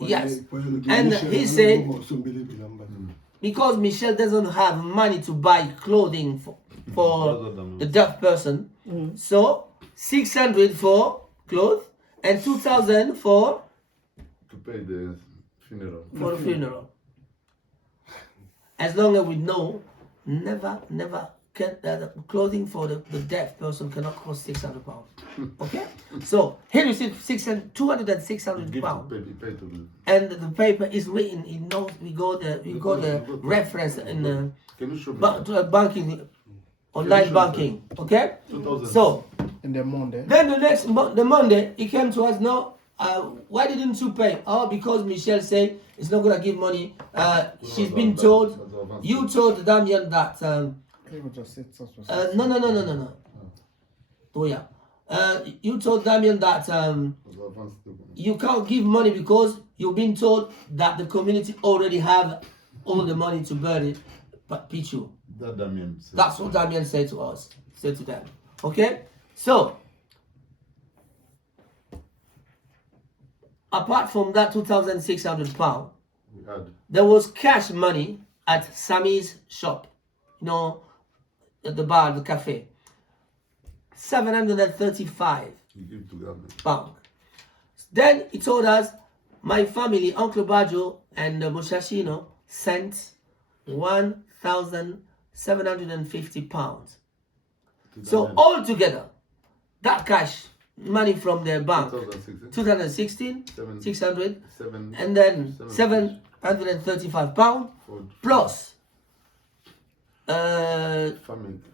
Yes. And he said, because Michel doesn't have money to buy clothing for the deaf person, so 600 for clothes and 2,000 for to pay the funeral. For the funeral. As long as we know, never can clothing for the deaf person cannot cost £600. Okay, so he received 200 and 600 pounds, and the paper is written. You know, we got the reference in the banking, online banking. Okay, so in the Monday. Then the Monday he came to us. No, why didn't you pay? Oh, because Michelle said it's not gonna give money. She's been told. You told Damien that. No. Oh yeah. You told Damien that you can't give money because you've been told that the community already have all the money to bury Pitshou. That's what Damien said to us. Said to them. Okay? So apart from that £2,600, there was cash money at Sammy's shop. You know, at the bar, the cafe. 735 pounds. Then he told us, my family, Uncle Bajo and Mushashino, sent 1,750 pounds. So altogether, that cash money from their bank, 2016, 600, and then 735 pounds plus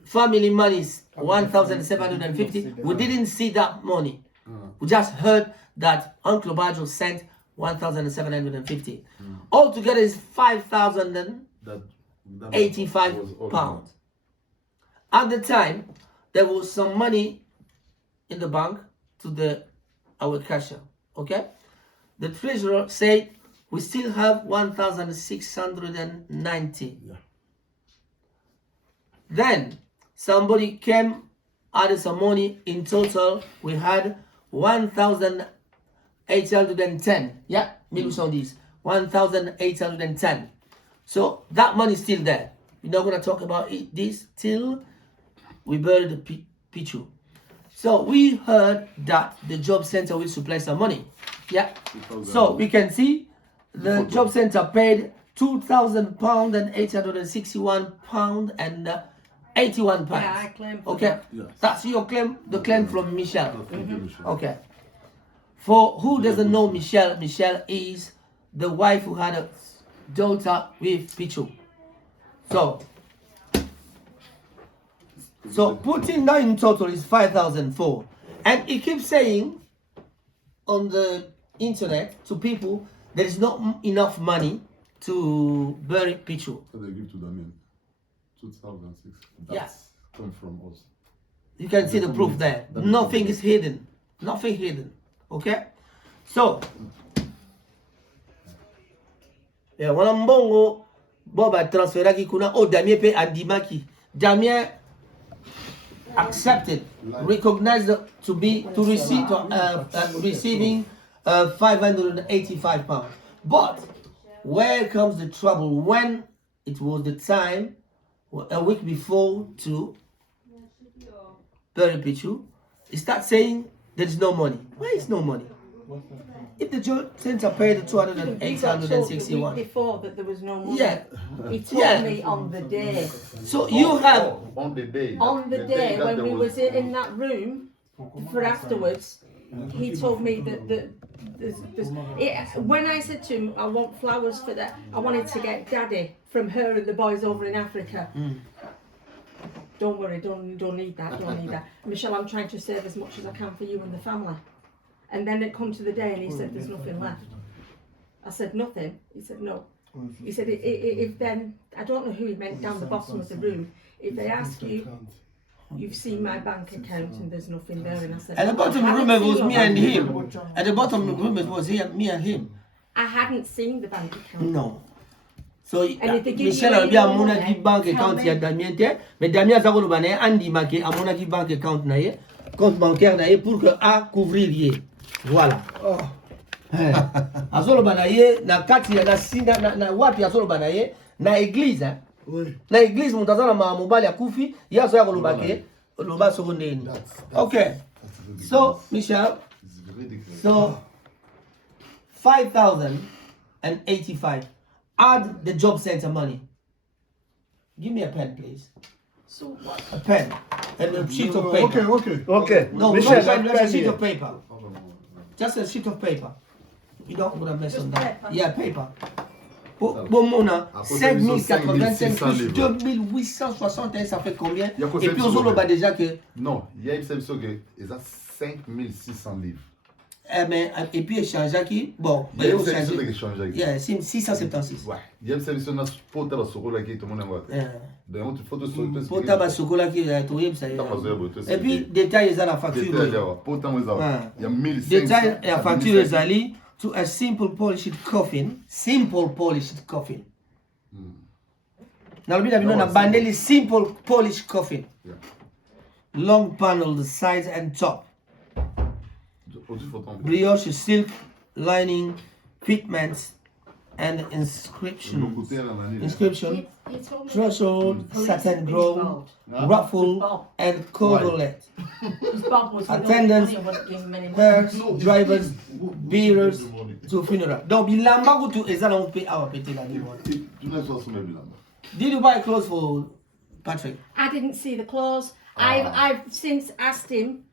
family monies 1,750. We didn't see that money. We just heard that Uncle Bajo sent 1,750. Altogether is 5,085 pounds. At the time, there was some money in the bank to our cashier. Okay, the treasurer said we still have 1,690. Yeah. Then somebody came, added some money. In total, we had 1,810. Yeah, maybe some of these 1,810. So that money is still there. We're not gonna talk about this till we bury the Pitshou. So we heard that the job center will supply some money. Yeah. So we can see the job center paid £2,000 and £861 and 81 pounds. Yeah, I claim for okay. that. Yes. That's your claim, the claim from Michelle. Okay. For who doesn't know Michelle, Michelle is the wife who had a daughter with Pitshou. So putting that in total is 5,004. And he keeps saying on the internet to people there is not enough money to bury Pitshou. So they give to Damien 2006. Yes. Come from us. You can see the proof there. Nothing is hidden. Nothing hidden. Okay? So yeah, wana mbongo boba transferaki kuna o Damien pe andimaki. Damien accepted, recognized to receive receiving 585 pounds. But where comes the trouble? When it was the time a week before to bury Pitshou, he starts saying there is no money. Where is no money? If the judge center paid 861 before that there was no money. Yeah. He told me on the day. So you have on the day when we was in that room for afterwards. He told me that when I said to him, I want flowers for that, I wanted to get Daddy from her and the boys over in Africa. Don't worry, don't need that, Michelle, I'm trying to save as much as I can for you and the family. And then it come to the day and he said, there's nothing left. I said, nothing? He said, no. He said, if then, I don't know who he meant down the bottom of the room, if they ask you, you've seen my bank account and there's nothing there. And I said, at the bottom of the room it was me and him. At the bottom of the room it was me and him. I hadn't seen the bank account. No. So Michel a bien mon qui bank account ya Damien te, mais Damien ça ko ba ne andi maki a mon qui bank account na ye, compte bancaire na ye pour que a couvrir ye. Voilà. azoloba na ye na kati ya na wapi azoloba na ye na église hein. Oui. Na église moto aza na mobali akufi ye azoya koloba ke loba soko ndeni. Okay, so Michel, It's ridiculous. so 5,085 add the job center money. Give me a pen please. So what? A pen and a sheet of paper. Okay. No, Michel, not a pen, I just a pen sheet here. of paper. Just a sheet of paper. You don't want to mess Just on that. paper? Yeah, paper. Bon, mon a Après, 5,085 5 plus livres. 2,861, ça fait combien? Il y a quoi, Et puis, on ça, a déjà que. Non, il y a une section qui est 5600 livres. Et puis, échange qui. Bon, Il y a il une faut section qui changer. change avec. Yeah, 676. Ouais. Il y a une section qui est pour ta sokola qui tout le monde envoie. Donc, tu faut te sauter. Pour ta basokola qui est trouvé, ça y T'as pas besoin de est. Et puis, détail, ils ont la facture. Pour ta il y a 1500. Détail, la facture, ils allaient to a simple polished coffin. Simple polished coffin. Now, we have a bandely simple polished coffin. Yeah. Long panel, the sides and top. Brioche silk lining, fitments, and inscription. Inscription, You told me threshold, police satin had been grown, involved. ruffle, and cordelette. Because Bob was Attendance, with all the money and wouldn't give him any money. Hearse, drivers, bearers to funeral. Donc, il a marre to ezala on pay our pété la nuit. Did you buy clothes for Patrick? I didn't see the clause. I've since asked him,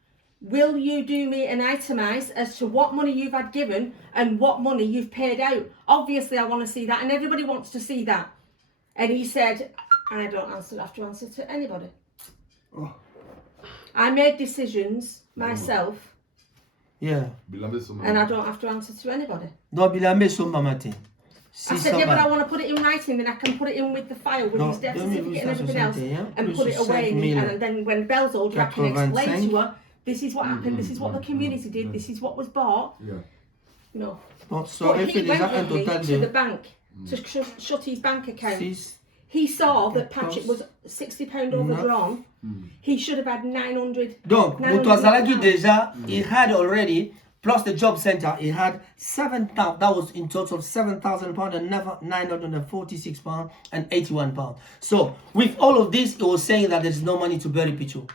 will you do me an itemise as to what money you've had given and what money you've paid out? Obviously, I want to see that, and everybody wants to see that. And he said, I don't have to answer to anybody. I made decisions myself, Yeah. and I don't have to answer to anybody. Donc, il a mis son matin. I said, yeah, but I want to put it in writing, then I can put it in with the file with No, his death 2861, certificate and everything else, and plus put it away. 5,000. And then when Belle's older, I can explain 85. to her, this is what happened, this is what the community did, this is what was bought. Yeah. No. Donc, ça But aurait fait he went déjà un with me total to the de bank to shut his bank account. 6. He saw that Patrick was £60 overdrawn. He should have had 900. Donc, Mutwazalagi déjà, he had already, plus the job center, he had 7,000, that was in total 7,000 pounds and never 946 pounds and 81 pounds. So, with all of this, it was saying that there's no money to bury Pitshou.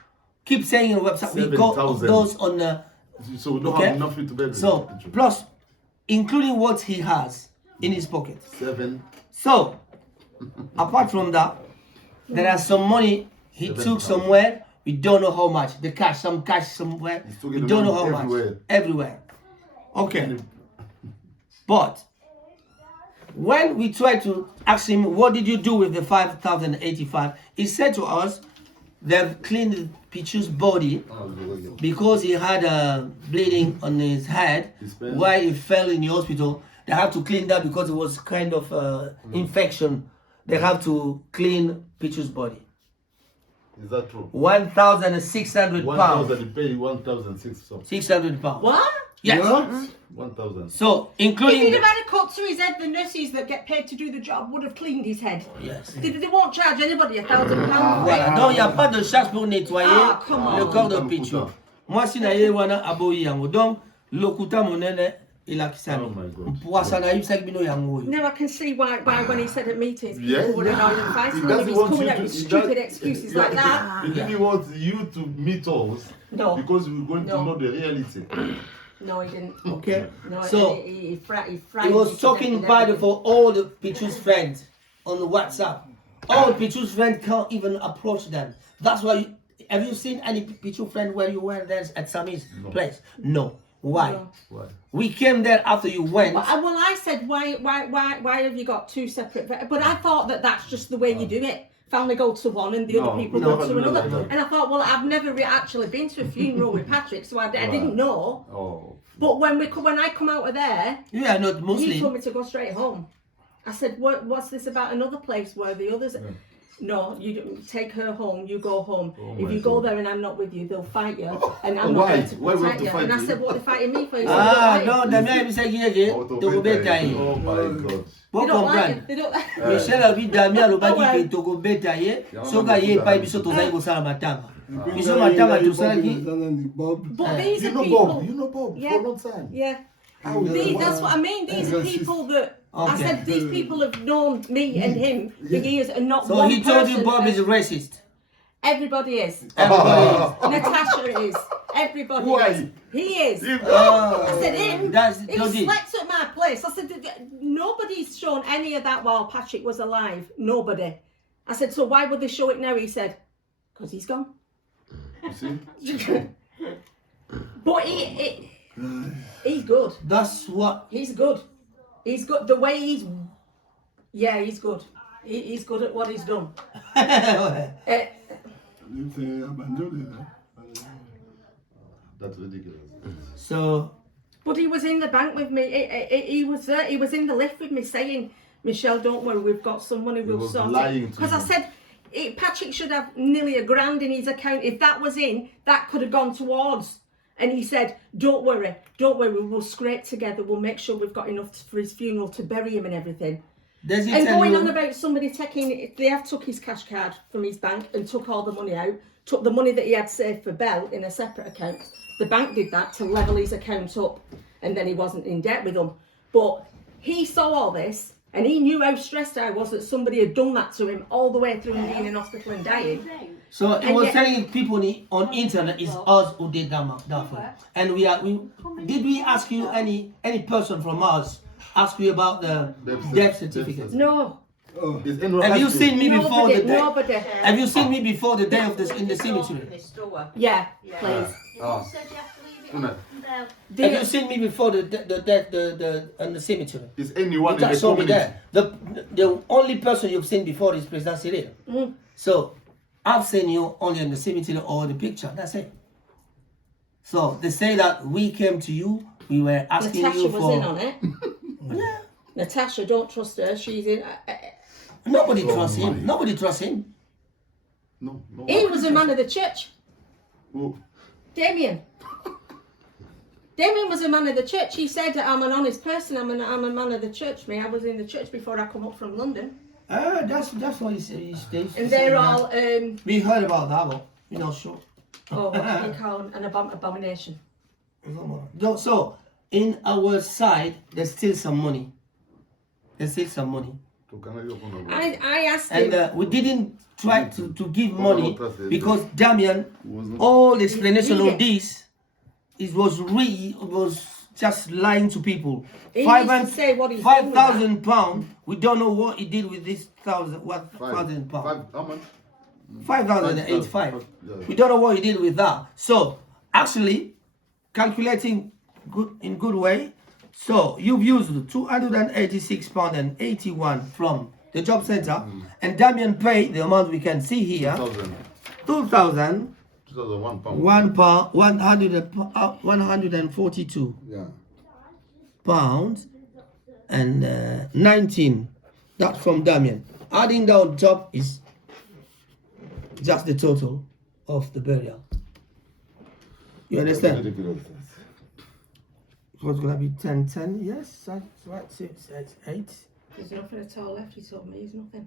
Keep saying on the website, we got 7,000. those on the, So we don't Okay. have nothing to bury. so, plus, including what he has in his pocket. 7. So, apart from that, there are some money he took somewhere. We don't know how much. The cash, some cash somewhere. He's took We the don't know money how everywhere. much. Everywhere. Okay. But when we tried to ask him, what did you do with the 5,085? He said to us, they've cleaned Pitshou's body because he had bleeding on his head His pen. while he fell in the hospital. They have to clean that because it was kind of infection. They have to clean Pitshou's body. Is that true? 1,600 pounds. 1,000, you pay 1,600. 600 pounds. What? Yes. 1,000. So, If including. he'd have had a cut to his head, the nurses that get paid to do the job would have cleaned his head. Yes. They won't charge anybody £1,000. Voilà, donc il n'y a pas de charge pour nettoyer Ah, come on. le corps de Pitshou. Moi, si naye wana aboyi yango. Donc, lokuta monene ila kisani. Oh my God. Poisson na yip sak bino yango. Now I can see why when he said at meetings, Yeah, people would have known and He fighting him. doesn't He's want coming you out to- with he stupid does- excuses Yeah, like that. He didn't want you to meet us No. because we're going No. to know the reality. No, he didn't. Okay? No, So, he he frightened was me to talking death bad and for all the Pitshou's friends on the WhatsApp. All Pitshou's friends can't even approach them. That's why. Have you seen any Pitshou friend where you were there at Sami's place? No. Why? No. Why? We came there after you went. Well, I said, why have you got two separate? But I thought that that's just the way you do it. Family go to one and the No, other people no, go to no, another. no. And I thought, well, I've never actually been to a funeral with Patrick, so I didn't know. Oh. But when I come out of there, You are not he Muslim. told me to go straight home. I said, what's this about another place where the others? No, you don't take her home. You go home. Oh if my you go God. there and I'm not with you, they'll fight you, and Oh, I'm not why? there to Why we have protect to you. fight And I you? said, what are they fighting me for? He said, Ah, they don't non, like Damien, il s'est guéri. Tokobeta Oh my God. Pour They don't like comprendre. it. They don't like Michel a vu Damien alobaki Ouais. ke tokobeta ye. Yeah, Soka ye epai biso tozali kosala matanga. Biso matanga tosalaki. But these You are know people. Bob. You know Bob Yeah. for a long time. Yeah. That's what I mean. These are people that I said. These people have known me and him for years, and not So one he told person. you Bob is a racist. Everybody is. Everybody is. Natasha is. Everybody Why? is. He is. I said him. He slept at my place. I said nobody's shown any of that while Patrick was alive. Nobody. I said, so why would they show it now? He said, because he's gone. You see? But he's good. That's what. He's good. He's good. The way he's good. He's good at what he's done. That's ridiculous. So. But he was in the bank with me. He was there. He was in the lift with me saying, Michelle, don't worry, we've got some money, we'll sort it. Because I said, Patrick should have nearly £1,000 in his account. If that was in, that could have gone towards. And he said, don't worry, we'll scrape together, we'll make sure we've got enough for his funeral to bury him and everything. And going on about somebody taking, they have took his cash card from his bank and took all the money out, took the money that he had saved for Bell in a separate account. The bank did that to level his account up, and then he wasn't in debt with them. But he saw all this, and he knew how stressed I was that somebody had done that to him all the way through him being in hospital and dying. So he was telling people on internet it's us who did that for him. And did we ask you any person from us ask you about the death certificate? No. Have you seen me before the day? Nobody. Have you seen me before the day of this in the cemetery? Yeah, please. Have you seen me before the in the cemetery? Is anyone in You the saw me community? there. The only person you've seen before is President Cyril. So I've seen you only in the cemetery or the picture. That's it. So they say that we came to you. We were asking Natasha you for. was in on it. Yeah. Natasha, don't trust her. She's in. Nobody trusts him. Nobody trusts him. No. He was a man of the church. Who? Damien. Damien was a man of the church. He said, I'm an honest person. I'm a man of the church. I was in the church before I come up from London. That's what he said. And they're all... we heard about that, but we're not sure. Oh, what do you call an abomination? So, in our side, there's still some money. I asked him... And we didn't try to give money because Damien, all the explanation on this, it was just lying to people. £5,000, we don't know what he did with this £1,000. How much? 5,085. We don't know what he did with that. So, actually, calculating in good way, so you've used £286.81 from the job center, and Damien paid the amount we can see here, 2,000. 2001 pound, 142 pounds and 19. That's from Damien. Adding down top is just the total of the burial. You understand? It was gonna be 10. Yes, that's right. 6, 8. There's nothing at all left. He told me he's nothing.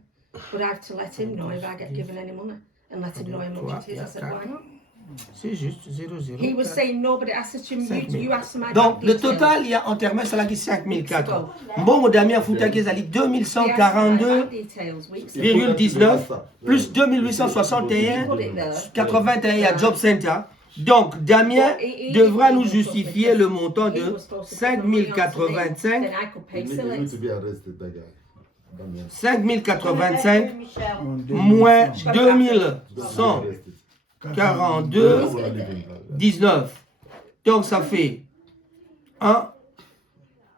But I have to let him know if I get given any money, and let him know how much it is. I said, why not? C'est juste 0,0. He was saying nobody asked him, you asked my Donc, le total, il y a en termes, c'est là qui 5,004. Bon, mon Damien Foutakez a dit 2142,19 plus 2861,81 à Job Center. Donc, Damien devra nous justifier le montant de 5,085. 5,085 moins 2,142,19. Donc ça fait 1,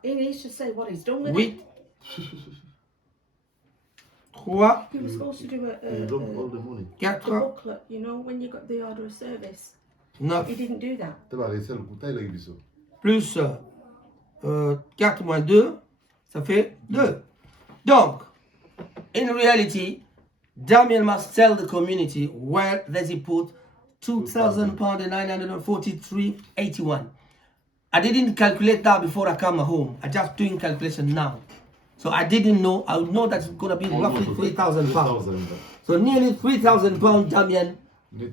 8, 3, He was supposed to do a 4, booklet, you know, when you got the order of service. 9, He didn't do that. plus 4 moins 2, ça fait 2. Donc, in reality, Damien must tell the community where does he put £2,000 and 943.81. I didn't calculate that before I come home. I just doing calculation now. So I didn't know. I would know that it's gonna be roughly £3,000. So nearly £3,000 Damien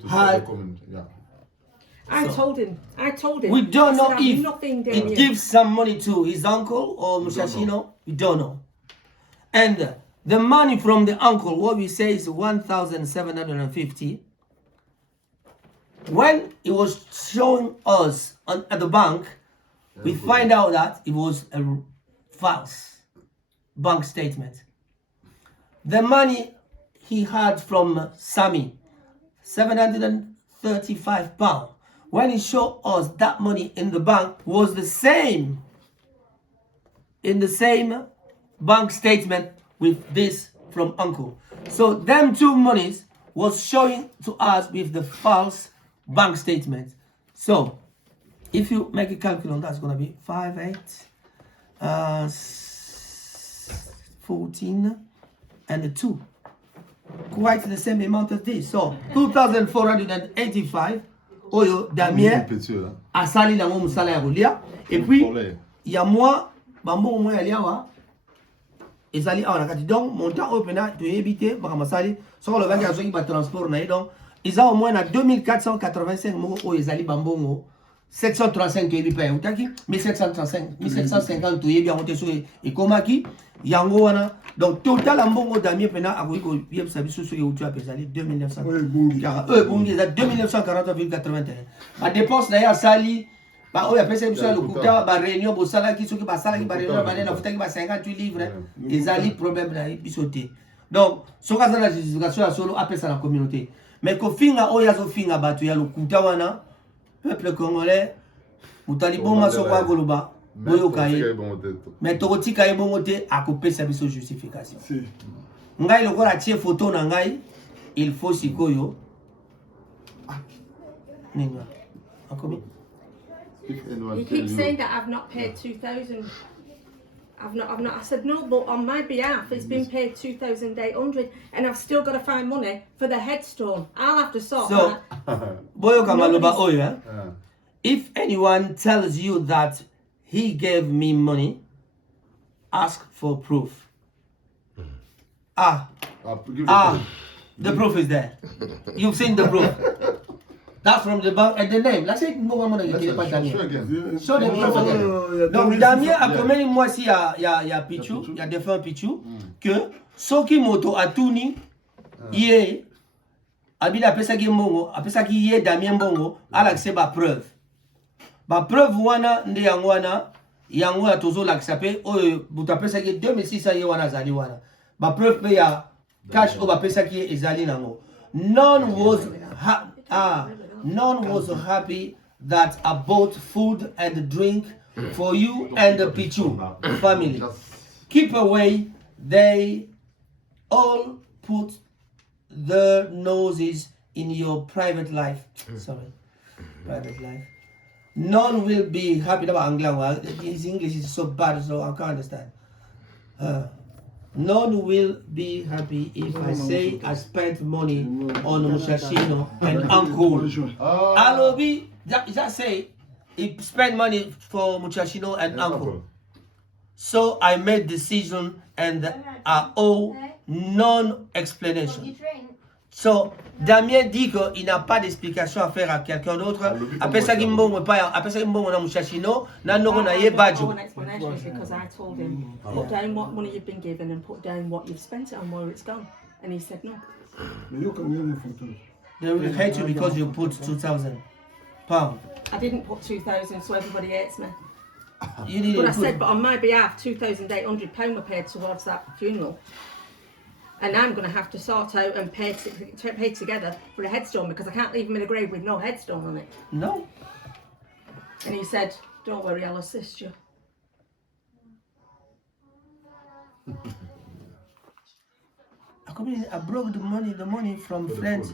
had. I told him. We don't I know said, "I've if nothing, he Damien." gives some money to his uncle or Mushashino. We don't know. And the money from the uncle, what we say is 1,750. When it was showing us at the bank, we find out that it was a false bank statement. The money he had from Sammy, £735. When he showed us that money in the bank was the same, in the same bank statement with this from uncle. So them two monies was showing to us with the false bank statement. So if you make a calculation, that's gonna be 5, 8, 14, and 2. Quite the same amount as this. So 2,485. Oyo Damien asali na musala ya rolia. Et puis il y a moi bambo moi aliawa. Ezali awa na kati donc montant opena to éviter baka masali so le vanga zoki ba transport na donc ils ont au moins na 2485 mo o ezali bambongo 735 to ebipa utaki 1735 1750 to ebi amonte so e komaki yango wana donc total ambongo Damien pena akoiko yeb sabiso so utu apesali 2900 bungi za 2940,81 ba dépense na ya sali ba oya pesa biso le kuta ba réunion bo sala ki soki ba sala ki ba réunion ba na futaki ba 58 livres ezali problème na biso te donc soka za la justification ya solo apesa na communauté mais ko finga oya zo finga batu ya le kuta wana peuple congolais mutali bonga so kwa goloba boyo kai mais tokotika ebongo te akopesa biso justification ngai lokola tie photo na ngai il faut sikoyo ninga akomi. He keeps saying that I've not paid 2,000. I've not. I said no, but on my behalf, it's been paid 2,800, and I've still got to find money for the headstone. I'll have to sort that. Boyo kamaloba oyo. If anyone tells you that he gave me money, ask for proof. The proof is there. You've seen the proof. That's from the bank and the name. Let's say show the proof again. Donc Damien a comme moi si il y a Pitshou, il y a défunt Pitshou que soki moto atuni yé abila pesa ki mbongo, apesa ki yé Damien mbongo, ala c'est ba preuve. Ba preuve wana ndi yango wana yango ya tozo la kisape o butapesa ki 2600 yé wana zali wana. Ba preuve pe ya cash o ba pesa ki ezali nango. None was happy that I bought food and drink for you and the Pitshou family. Keep away. They all put their noses in your private life. Sorry, private life. None will be happy. His English is so bad, so I can't understand. None will be happy if I say I spent money on Mushashino and Uncle. Alobi, just say he spent money for Mushashino and Uncle. So I made decision and I owe non-explanation. So Damien dit qu'il n'a pas d'explication à faire à quelqu'un d'autre. Après ça, il mbongo na Mushashino, na no na ye badjo. One explanation is because I told him, put down what money you've been given and put down what you've spent it on, where it's gone. And he said no. They will hate you because you put £2,000. I didn't put 2,000, so everybody hates me. You didn't But I said, but on my behalf, £2,800 were paid towards that funeral. And I'm going to have to sort out and pay together for a headstone because I can't leave him in a grave with no headstone on it. No. And he said, don't worry, I'll assist you. I broke the money from friends.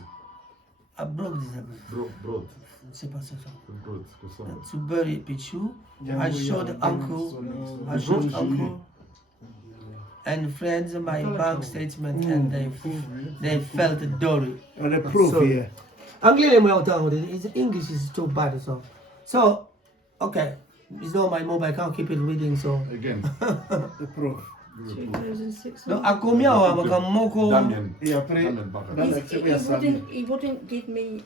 I broke this. Broad. C'est pas ça. Broad, To bury Pitshou, I showed uncle. And friends my bank statement and they felt dory. The proof here. His English is too bad so okay. It's not my mobile, I can't keep it reading so Again. The proof. 2,600. No, a combien Damien. Et après, Damien Baka. He wouldn't give me.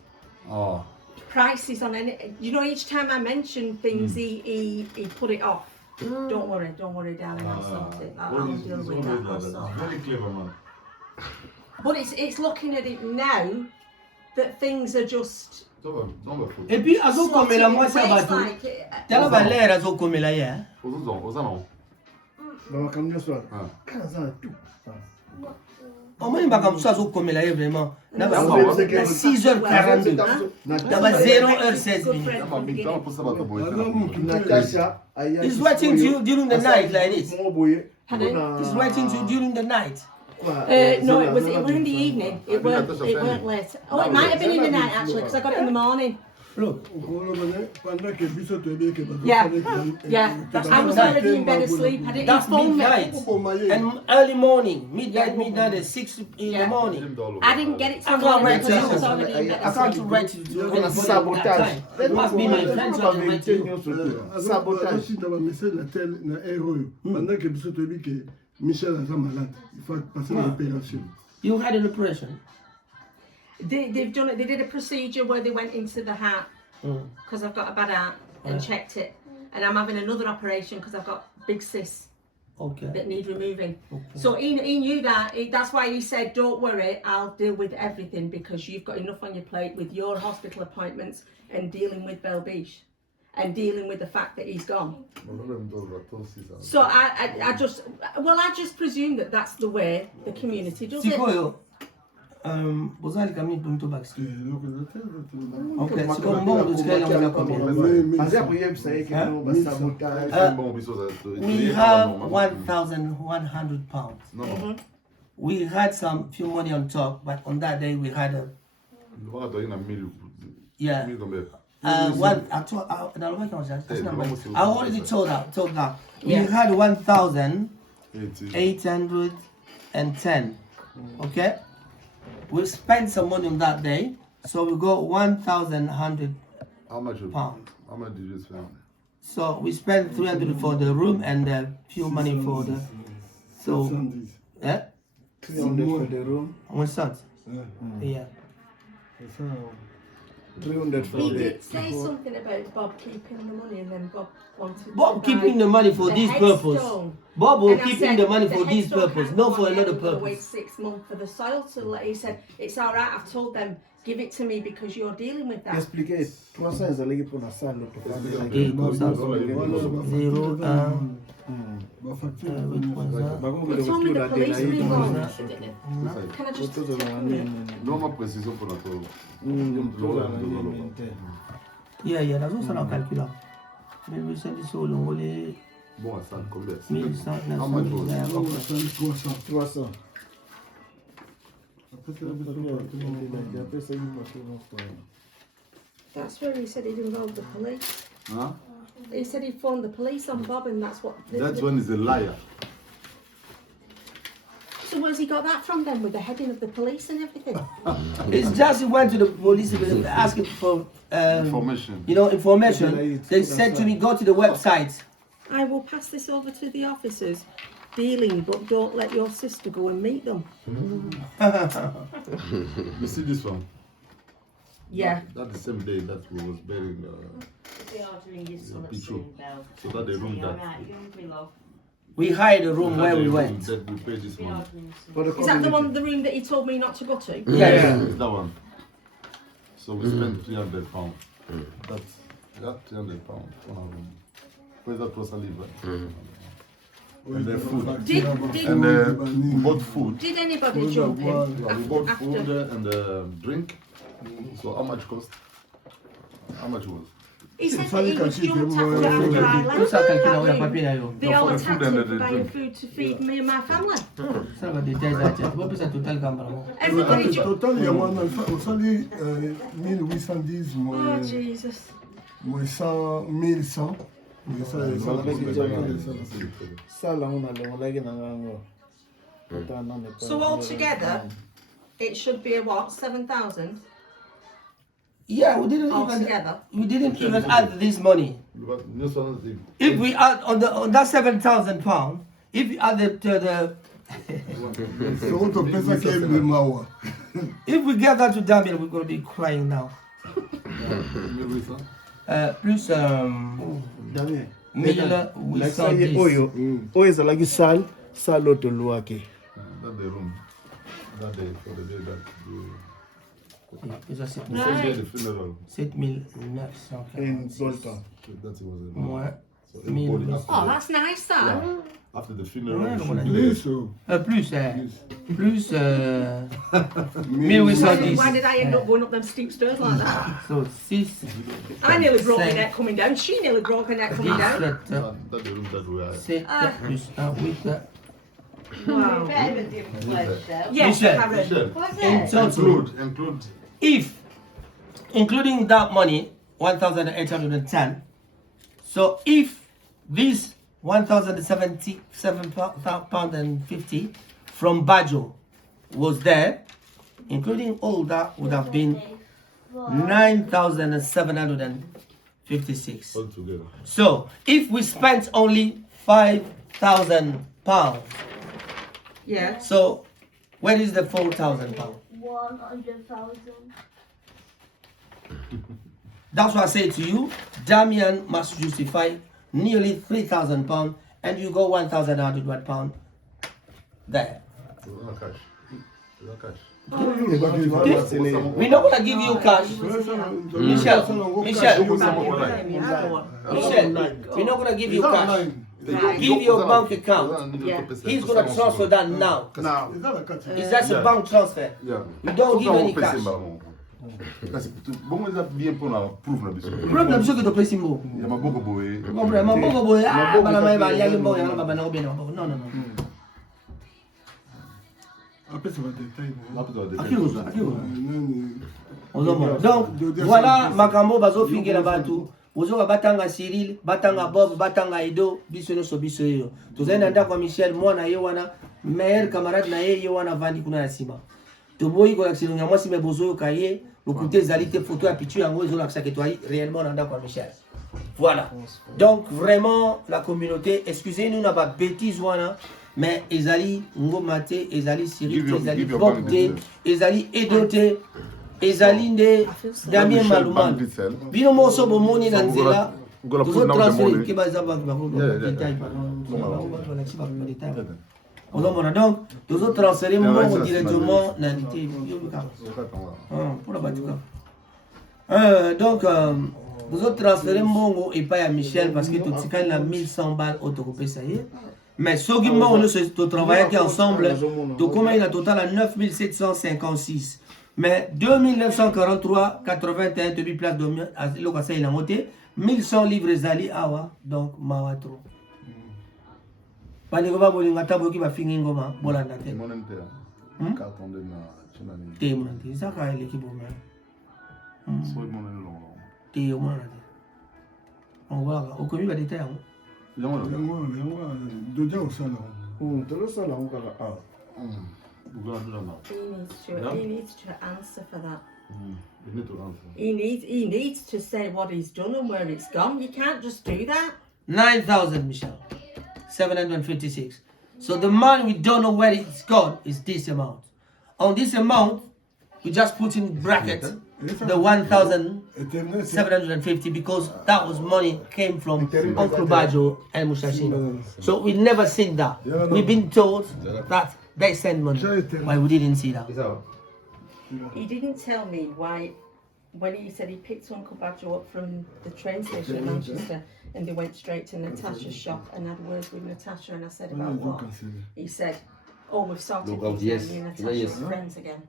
Oh. prices on any. You know, each time I mention things, he put it off. Don't worry, darling. I'll sort it. I'll deal with that. I'll sort that. Very clever man. But it's looking at it now that things are just. Et puis, azokomela moi ça It's bateau. like, Tala valère azokomela ya. Ozano. bakamnya swala Ah. kana za tu Omoni bakamusa azokomela ye vraiment. Na ba Ah, ouais. 6h42. Na ba 0h16 minutes. Kama mitano posa bato boy. Natasha He's writing to you during the night like this. Pardon? He's writing to you during the night. No, it was in the evening. It weren't late. Oh, it might have been in the night actually, because I got it in the morning. Look. Yeah. I was already in bed asleep. I didn't That's phone me. midnight. And early morning. Midnight at 6 in the morning. I didn't get it I till can't morning write to because I was you. already in bed I can't asleep. write to you. On a sabotage. That must be my friends who are writing you. Sabotage. Pendant que biso toyebi ke Michel aza malade, il faut passer l'opération. You had an operation. They've done it. They did a procedure where they went into the heart because I've got a bad heart and checked it, and I'm having another operation because I've got big cysts Okay. that need removing. So he knew that. That's why he said, "Don't worry, I'll deal with everything because you've got enough on your plate with your hospital appointments and dealing with Belbiche and dealing with the fact that he's gone." So I just presume that that's the way the community does it. Sikoyo. Bozali kami punto baksi. Okay. Sikoyo mbongo tusikele mwana combien? Azia kuyebisa yeke no ba sabotage. We have 1,100 pounds. No. We had some few money on top, but on that day we had a yeah. One. I already told her. We had 1,810. Okay. We spent some money on that day, so we got 1,100 How much? pounds. How much did you spend? So we spent 300 for the room and a few money for the. So 110. 300 for the room. one cent. Yeah. 300 for He the. did say something about Bob keeping the money, and then Bob wanted. Bob to buy keeping the money for the this purpose. headstone. Bob will And I keeping said, the money for the this headstone purpose, can't not go for on another yet, we've got to wait purpose. 6 months for the soil to let. He said it's all right. I've told them give it to me because you're dealing with that. Expliquer 300 ezalaki mpona salle Okay, tout ça. 0, 1, He told me the police were involved. Can I just? Non, ma précision pour notre. yeah, that's also not calculable. Maybe we send this all on les Bon, ça, combien? 1,100, How much was it? 300. That's where he said he'd involved the police. Huh? He said he'd phoned the police on Bob, and that's what. That one is a liar. So where's he got that from then, with the heading of the police and everything? It's just he went to the police asking for Information. information. They said to me, go to the website. I will pass this over to the officers dealing, but don't let your sister go and meet them. You see this one? Yeah. That's the same day that we was burying Pitshou. So that the room that. We hired a room that where the we room went. That we paid this money. Is that the room that he told me not to go to? Yeah. It's that one. So we spent 300 pounds. That's 300 pounds on our room. Where's that was a liver? And the food. And we bought food. Did anybody jump in? Yeah, we bought food and drink. So how much cost? How much was? He said that he was jumped after I Tout ça left calculé that on a room. papier là yo. They all for the attacked food and him the for buying drink. food to feed me and my family. Ça va détailler ça. Tu vois plus ça total comme ça. Everybody Au jumped. total, il y a moins on sali 1810 Oh moins Jesus. 100 1100. Salle on alongolaki na ngango. So altogether, it should be a what? 7,000 Yeah, we didn't altogether. even add this money. If we add on that 7,000 pounds, if we add it to the Sokoto pesa ke mawa. if we get that to Damien, we're gonna be crying now. Plus Damien. 1810. Oyo. Oyo ezalaki salle. Salle oyo tolwaki. That's the room. That day, for the day that Déjà, c'est the same day the funeral. 7900. In Bolton. That was it. Moins So everybody 1000. after, Oh, that's nice, that. after the funeral, Ouais, the comme on a shoot dit. day. So, Plus 1810. Why did I end up going up them steep stairs like that? So 6. I nearly broke my neck coming down. She nearly broke her neck coming down. That's the room that we are. 7 plus 1, 8. Wow. Yes, Michelle. Karen. Michelle, In total, include. if, including that money, 1,810. So if this 1,077 pound and 50 from Bajo was there, including all that, would have been 9,756. All together. So if we spent only 5,000 pounds, Yeah. so where is the 4,000 pounds? 100,000. That's why I say to you, Damien must justify nearly 3,000 pounds, and you go 1,100 pounds there. No cash. No cash. We're not gonna give you cash, Michelle. Michelle, we're not gonna give you cash. Give your bank account. He's gonna transfer that now. Now. It's just a bank transfer. Yeah. You don't give any cash. Bon, on a bien pour la proof na biso. Problem is que tu payes Simbo. Il y a beaucoup boy. Comprends? Mon bon boy, ah, bala mai bala yali bon, yala baba na bien. Non, non, non. après, ça va détailler. Donc, voilà, Makambo, Bazo Finge la Batu. Ozoka batanga Cyril, batanga Bob, batanga Edo, biso no so biso yo. Tozenda ndako Michel, mwana ye wana, meilleur camarade na ye wana vandi kuna na sima. Toboyi ko lakisi nga mwasi me bozo kaye, lokute zalité photo ya Pitshou yango ezo lakisa que toi réellement na ndako Michel. Voilà. Donc vraiment la communauté, excusez-nous n'a pas bêtise wana, mais ezali ngomate, ezali Cyril, ezali Bob te, ezali Edo te. Ezali nde Damien Maluman. Bino moso bomoni na nzela. Tozo transférer ke baza bank ba ko détail pardon. Donc tozo transférer mon directement na nité pour la batuka. Donc tozo transférer mongo et pas à Michel parce que tout tikali na 1100 balles autocopé ça y est. Mais soki mongo nous se travailler ensemble, to comment il a total à 9756. Mais 2943, 81, tu place de l'occasion il a monté 1100 livres zali awa donc mawatro. Pani ko ba bolinga tabo ki ba fingi ngoma bolanda te. Carton de na chinani. Te monante saka ile ki bomé. So monen long. Te monante. On voit au commis ba détail. Yango doja osala. Tolosala ngo kaka ah. He needs to answer for that. You need to answer. He needs to say what he's done and where it's gone. You can't just do that. 9,000 Michelle. 756. So the money we don't know where it's gone is this amount. On this amount, we just put in bracket the 1,750 because that was money came from Uncle Bajo and Musashino. So we never seen that. We've been told that they send money. Why we didn't see that? He didn't tell me why. When he said he picked Uncle Badger up from the train station in Manchester and they went straight to Natasha's shop and had words with Natasha, and I said about what? He said, oh, we've started meeting you and Natasha's friends again.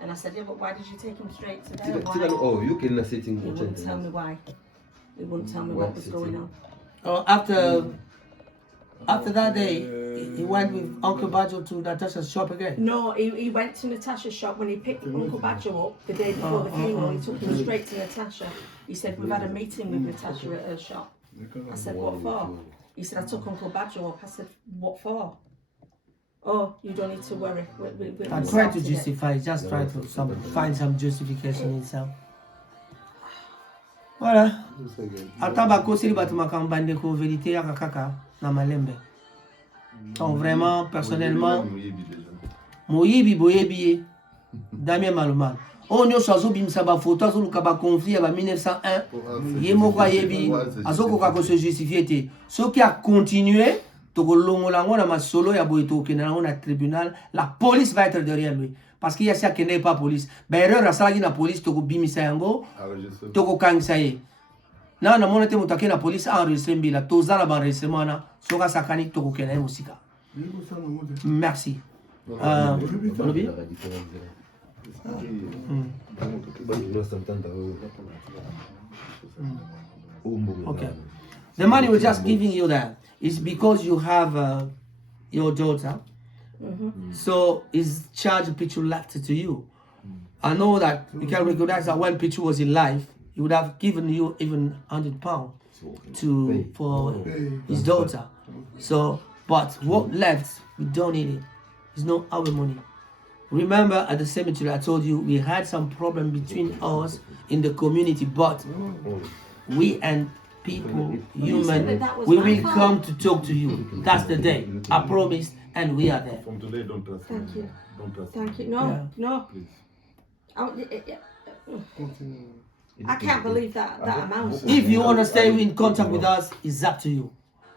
And I said, yeah, but why did you take him straight to there? Why? Oh, you can sit in. He wouldn't tell me why. He wouldn't tell me what was going on. Oh, after that day, he went with Uncle Badger to Natasha's shop again. No, he went to Natasha's shop when he picked Uncle Badger up the day before the funeral. He took him straight to Natasha. He said, we've had a meeting with Natasha at her shop. I said, what for? He said, I took Uncle Badger up. I said, what for? Oh, you don't need to worry. I try to justify, just try to find some justification itself. Voilà. Atabako siri batu makambande ko vérité ya kaka na malembe. Donc vraiment, personnellement, moyibi boyebi Damien Maluman. on yo so bimisa ba photo so luka ba conflit ba 1901 yemoko ayebi azoko ka ko se justifier te so qui a continué to ko longola ngona masolo ya boy to kena na tribunal la police va être derrière lui parce qu'il y a ça qui n'est pas police ba erreur asala na police to ko bimisa yango to ko kangisa ye na na mona te mutake na police enregistré mbila to zala ba enregistrement na so ka sakani to ko kena musika. Merci. Okay. The money we're just giving you that is because you have your daughter. So is charge Pitshou left to you. I know that you can recognize that when Pitshou was in life, he would have given you even £100 for his daughter. So, but what left, we don't need it. It's not our money. Remember at the cemetery, I told you we had some problem between us in the community, but we and people, human, we will come to talk to you. That's the day. I promised, and we are there. From today, don't trust Thank me. you. Don't trust Thank me. you. No, Yeah. no. I can't believe that amount. If you want to stay in contact with us, it's up to you.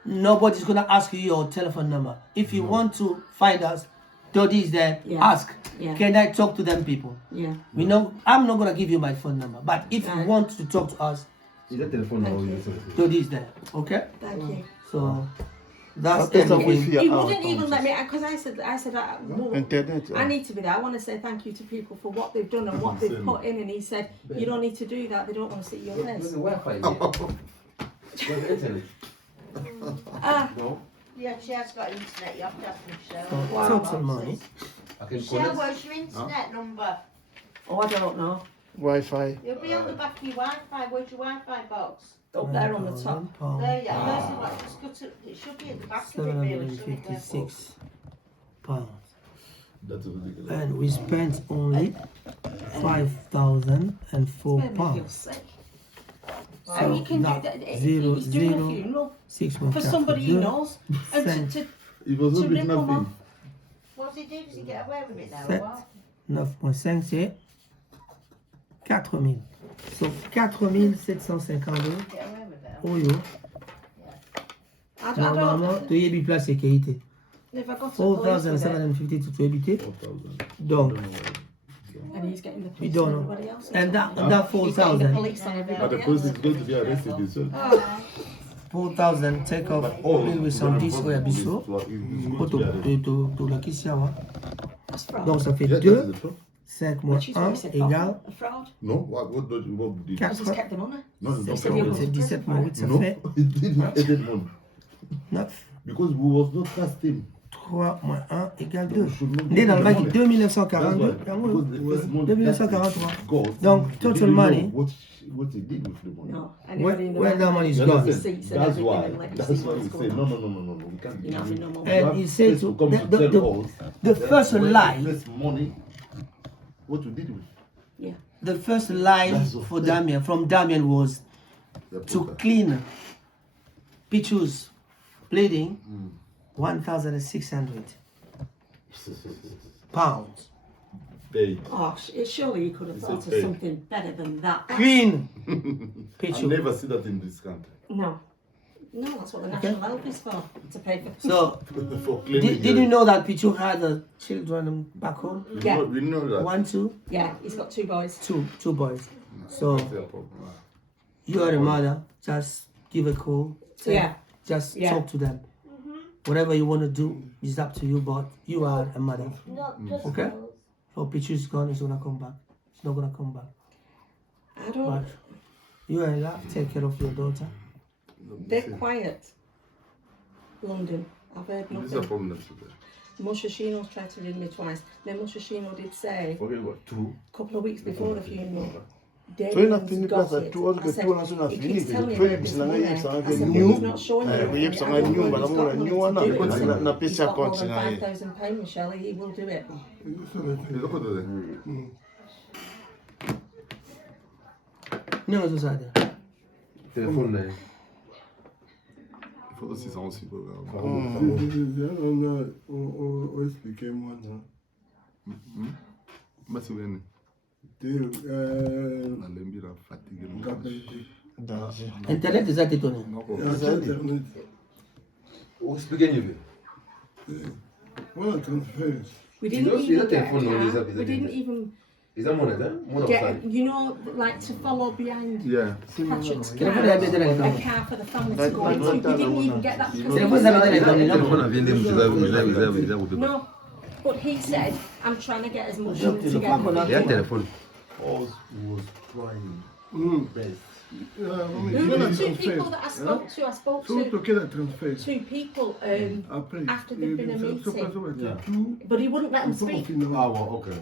Nobody's gonna ask you your telephone number. If you want to find us, Dodi is there. Yeah. Ask. Yeah. Can I talk to them people? Yeah. We know I'm not gonna give you my phone number, but if you Right. want to talk to us, Dodi is there. Okay? Thank you. So that's After some everything. we fear He our wouldn't even accounts. let me, because I said, well, Internet. I need to be there. I want to say thank you to people for what they've done and what they've Same. put in. And he said, you don't need to do that. They don't want to see your Where's face. the Wi-Fi? Where's the internet? Ah, No. Yeah, she has got internet. You have to ask Michelle. So, Wow. total money. I can Michelle, connect. where's your internet number? oh, I don't know. Wi-Fi. It'll be on the back of your Wi-Fi. Where's your Wi-Fi box? Up there on the top. There, yeah. First of all, just go to, it should be at the back of it, really, shouldn't it? £756. That's ridiculous. And we spent only £5,004. Made me feel sick. So And you can do that that. zero, He's doing zero, a funeral 6 more for cards somebody he deux, knows. And cinq, to It was to not big rip 'em nothing. off. What's he do? Does he get away with it now? or sept, what? 9.5 c'est 4000. So 4752 Get away with it? Oyo. I Normalement, don't tu y es place sécurité. if I got to the police with it, 4,750 to habiter. 4,000. Donc, and he's getting the we police don't on know. everybody else. And that He's getting the 4,000, police on But the everybody person else. is going to be arrested as well. Oh, 4,000 take off with some this way biso. To la Kisiawa. That's fraud. Donc ça fait Yeah, 2, that is the problem. 5 moins Which is why 1 he said égale a fraud. No, what did he? 4. Because he's kept the money. No, it's He not said he fraud. was C'est in prison 17 for moins it. 8, ça No, fait he didn't get it money 9. because we was not trust him. 3 moins 1 égale We 2. should not Né dans le give bac him money. 2942. That's why, because the first money 2943. God, Donc, he total didn't know money. what he did with the money. No. Anybody in the Where back that money is You gone. understand? Receipts and That's everything why. and let you That's see why what's we say going no, on. no, no, no, no, no. We can't You know, give no you. more. You And have he said first to come to the tell us the that first when lie. This money, what you did with Yeah. The first lie That's so for fair. Damien from Damien was the to poker. clean Pitshou's bleeding Mm. 1,600 pounds. Paid. Oh, surely he could have It's thought of okay. something better than that. Clean I Pitshou. never see that in this country. No. No, that's what the National Health is for, to pay for. So, For cleaning. did you know that Pitshou had children back home? Yeah. We know that. 1, 2, Yeah, he's got 2 boys. 2 boys. So, That's their problem. you are a mother, just give a call. Say, Yeah. Just Yeah. talk to them. Whatever you want to do is up to you, but you are a mother. not just Okay. those. So Pitchou's gone, he's gonna come back. He's not gonna come back. I don't. But you and that take care of your daughter. They're quiet. London. I've heard This is a nothing. problem that's there. Mushashino's tried to ring me twice. Then Mushashino did say Forget what? Two. a couple of weeks before the funeral. So ina Damien's fini got place it. tu wazo I ke said, tu naso na he fini keeps ke telling me tu about this bisanga money. yepsa I ke said, but new he's not showing you. yepsa I nga don't new know bala if he's mo got money new to wana do it. because na He's pesa got more account than na ye. £5,000, Michelle. He will do it. Look at that. Non, c'est ça. Téléphone là. Il faut aussi ça aussi. On expliquait moi. Mas c'est bien. nalembi la fatigue Internet is at étonné. Internet. Expliquez mieux. Voilà, transfert. We didn't Ils ont even get a téléphone, non, car. ils ont- We didn't even Ils ont monnaie, hein? Mon get, enfant. you know, like to follow behind Yeah. Patrick's Téléphone car. est à A la maison. car for the family to go into. We didn't even get that because Téléphone est à la maison. Téléphone, elle vient de me no. But he said, I'm trying to get as much Donc, to je crois qu'on get. a Il y a un téléphone. Was trying best. Who were the two people that I spoke to? I spoke Solo to toquer la transfert. two people Après, after there'd been a meeting. Yeah. But he wouldn't let them speak. Ah, well, okay.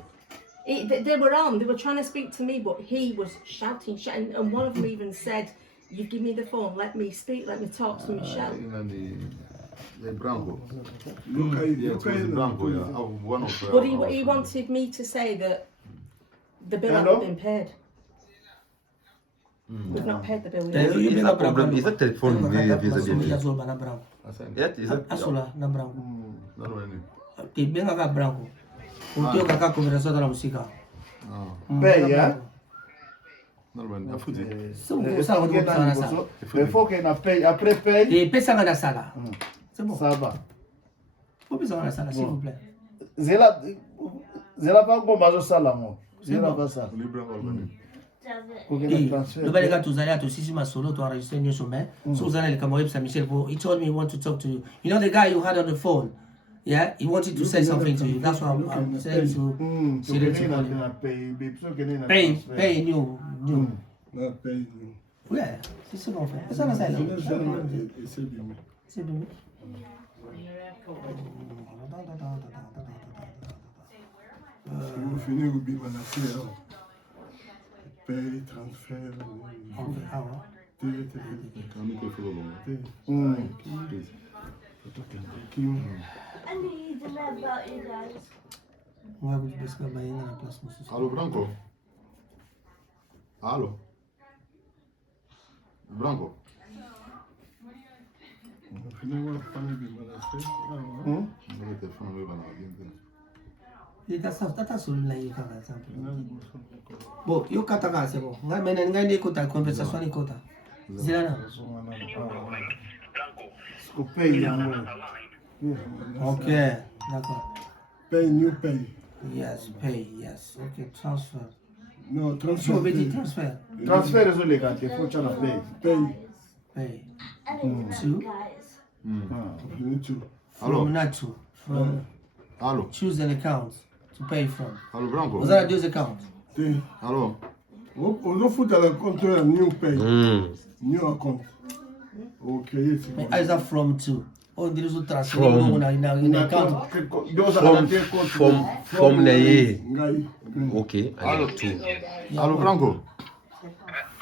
They were on, they were trying to speak to me, but he was shouting, and one of them even said, you give me the phone, let me speak, let me talk to Michelle. The Branco. Look, Yeah, it was Branco, yeah. One of But he wanted me to say that the bill hadn't been paid. We've not paid the bill yet. Ils ont un problème. Ils ont un téléphone vis-à-vis. Asola na branco. Not really. Ti benga ka branco. Utio ka conversação da música. Pay, yeah? Not really. I put it. So ça va être ça ça. Il faut qu'il y ait un paye. Après paye, Et pesa na sala. C'est bon. ça va. Faut pesa na sala s'il vous plaît. Zela pas comme majo sala mo. Zela pas ça. Will you bring all money? Pour qu'il y ait Et un transfert. le balai tu zali to sisi masolo to enregistrer new sommet. So zali le kamoi sa Michel he told me he want to talk to you. You know the guy you had on the phone? Yeah, he wanted to say something to you. That's why I'm saying to see the pay new. La paye. Ouais, c'est bon fait. Ça va ça là. C'est bien. C'est bien. Si vous finissez au BIMI, paye, transfert. Ah ouais. Can you go for the long? Please. I need to know about you guys. On va vous dire que bah il y a la place monsieur. Allo, Branco? Allo? Branco? Finalement, pas le BIMI. Le téléphone, oui, voilà, bien. Il t'a sur là il par exemple. Bon, yo kataka c'est bon. Nga mena nga ndi kota conversation ni kota. Zilana. Au paye, hein. OK, d'accord. Paye, new paye. Yes, pay. Yes. OK, transfer. Non, Tu transfert. veux dire transfer? Transfert résolu quand il faut que tu en payes. Paye. Pay. I need to know, guys. Fini tout. Allo? From Nacho. From Allo? choose an account to pay from. Allo, Branco? Was that deux accounts? Allo? On a foutu à la compte un new paye. New account. Ok, c'est bon. Mais is that from to? Oh, there is a transfer in account. From Naye. Ngai. Ok. Allo? Tout. Allo, Branco?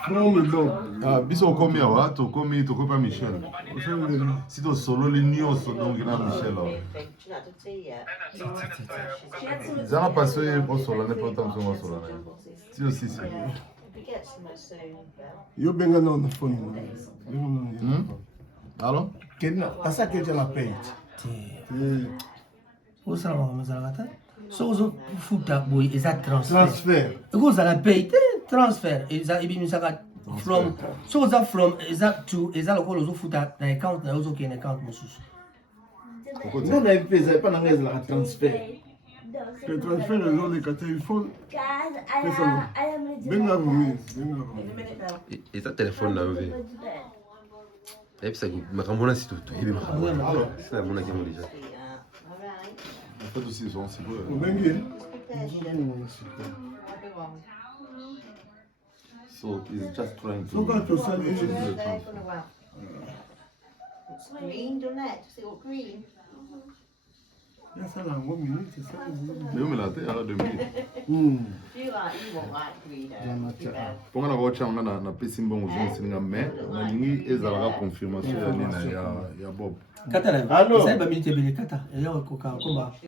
From the dog. Ah, biso komi awa, to komi pa Michel. Si to solo li nyonso donc na Michel awa. She not to tea yet. Zana paso ye po solo ne po tam so mo solo na. Si aussi si. We get somewhere soon. You bring on the phone. Allo? Passa que tu en payes. Où ça va, Mazalata? So, so, futa boy, is that transfer? Transfert. Because I paid transfer. Is that even from? So, is that from? Is that to? Is that local? Also, futa the account. Na also can account musus. Non, on a payé, pas dans le transfert. Le transfert est dans les catégories. Il faut. Guys, I am ready to Ben là, know, vous guys. venez. In a minute now. Et ta téléphone là, oui. Go to bed. Et puis ça, ma ramona c'est tout. Et bien, ma ramona. Allo? C'est la ramona qui m'a déjà. All right. En fait aussi, ils sont si peu. Vous venez. So he's just trying So quand to tu sors, choose the They're transfer. gonna well. It's green, done it? See what green? il y a ça là, 1 minute, c'est ça. Leo me la te ala 2 minutes. You won't like green. Ponga na voucher na pesi mbongo zo singa me na lingi ezalaka confirmation ya nina ya Bob. Kata na. Allô? Ça va militer bele kata. Et là, on coca, combat.